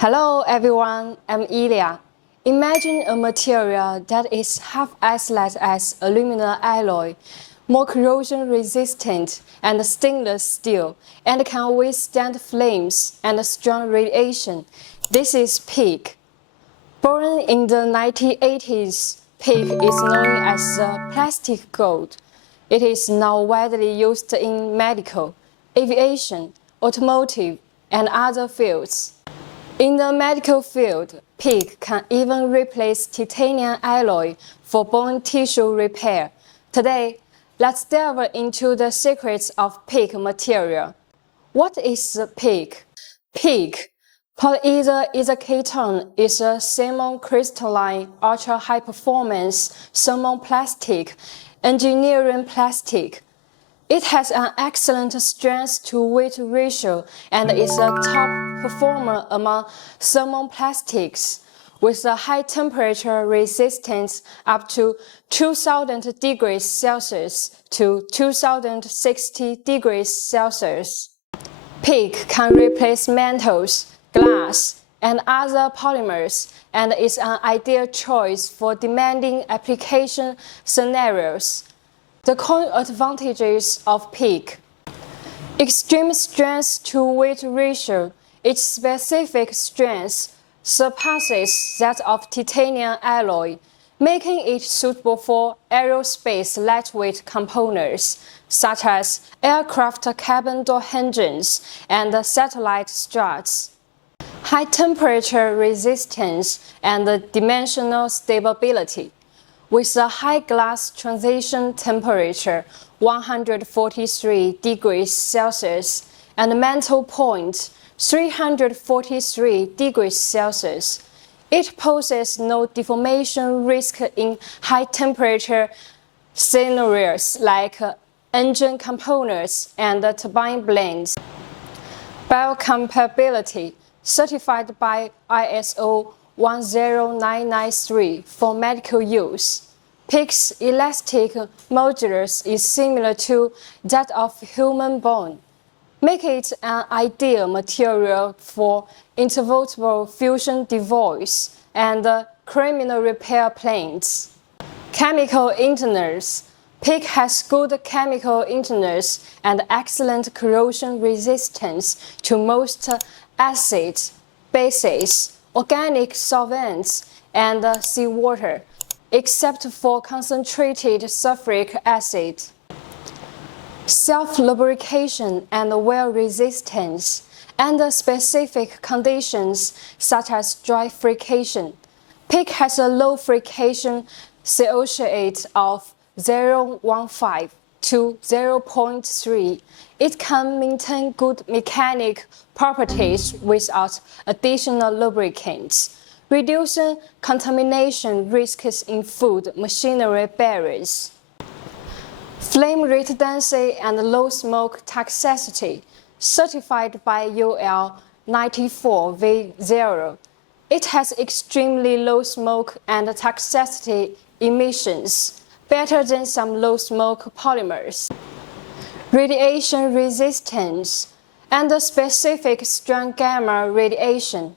Hello everyone, I'm Ilya. Imagine a material that is half as light as aluminum alloy, more corrosion resistant and stainless steel, and can withstand flames and strong radiation. This is PEEK. Born in the 1980s, PEEK is known as plastic gold. It is now widely used in medical, aviation, automotive, and other fields. In the medical field, PEEK can even replace titanium alloy for bone tissue repair. Today, let's delve into the secrets of PEEK material. What is PEEK? PEEK, Polyetheretherketone, is a semi-crystalline, ultra-high-performance thermoplastic engineering plastic. It has an excellent strength-to-weight ratio and is a top performer among thermoplastics, with a high temperature resistance up to 2000 degrees Celsius to 2060 degrees Celsius. PEEK can replace metals, glass, and other polymers, and is an ideal choice for demanding application scenarios. The core advantages of PEEK: extreme strength-to-weight ratio. Its specific strength surpasses that of titanium alloy, making it suitable for aerospace lightweight components, such as aircraft cabin door hinges and satellite struts. High temperature resistance and dimensional stability. With a high glass transition temperature, 143 degrees Celsius, and mental point, 343 degrees Celsius, it poses no deformation risk in high temperature scenarios like engine components and turbine blades. Biocompatibility, certified by ISO 10993 for medical use. PEEK's elastic modulus is similar to that of human bone, making it an ideal material for intervertebral fusion devices and criminal repair planes. Chemical internals. PEEK has good chemical internals and excellent corrosion resistance to most acids, bases, organic solvents, and seawater, except for concentrated sulfuric acid. Self-lubrication and wear resistance, under specific conditions such as dry friction. PEEK has a low friction coefficient of 0.15 to 0.3. It can maintain good mechanical properties without additional lubricants, reducing contamination risks in food machinery barriers. Flame retardancy and low smoke toxicity, certified by UL 94V0. It has extremely low smoke and toxicity emissions, better than some low-smoke polymers. Radiation resistance and specific strong gamma radiation.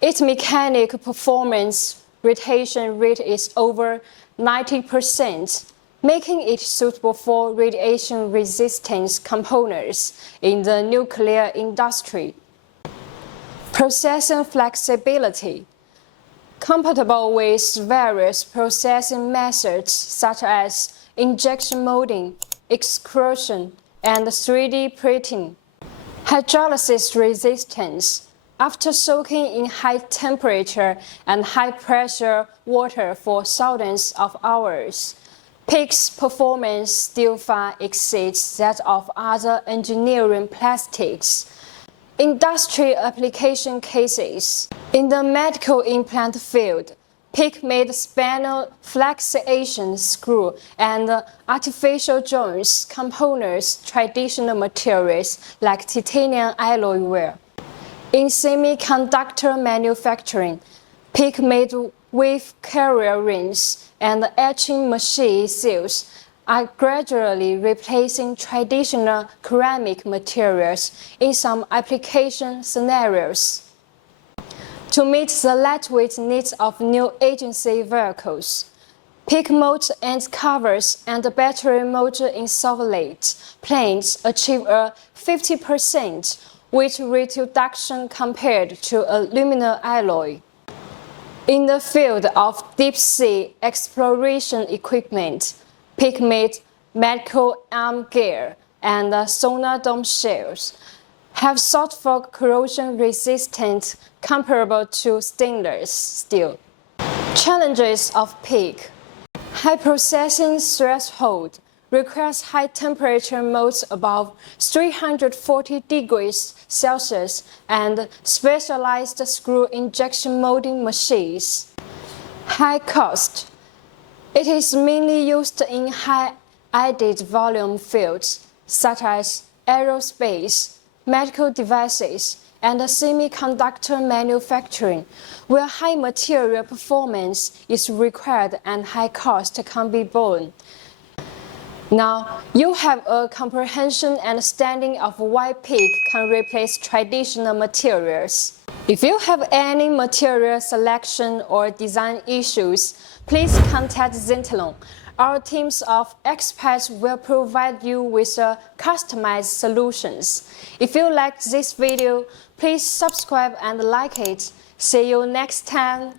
Its mechanical performance radiation rate is over 90%, making it suitable for radiation resistance components in the nuclear industry. Processing flexibility. Compatible with various processing methods such as injection molding, extrusion, and 3D printing. Hydrolysis resistance. After soaking in high temperature and high pressure water for thousands of hours, PEEK's performance still far exceeds that of other engineering plastics. Industrial application cases. In the medical implant field, PEEK made spinal fixation screw and artificial joints components traditional materials like titanium alloy ware. In semiconductor manufacturing, PEEK made wave carrier rings and etching machine seals are gradually replacing traditional ceramic materials in some application scenarios. to meet the lightweight needs of new agency vehicles. Peak motor end covers and battery motor ensolate planes achieve a 50% weight reduction compared to aluminum alloy. In the field of deep-sea exploration equipment, Peak made medical arm gear and sonar dome shells have sought for corrosion resistance comparable to stainless steel. Challenges of Peak: high processing threshold requires high temperature molds above 340 degrees Celsius and specialized screw injection molding machines. High cost: it is mainly used in high added volume fields such as aerospace, medical devices, and semiconductor manufacturing, where high material performance is required and high cost can be borne. Now, you have a comprehensive understanding of why Peak can replace traditional materials. If you have any material selection or design issues, please contact Zintilon. Our teams of experts will provide you with customized solutions. If you like this video, please subscribe and like it. See you next time.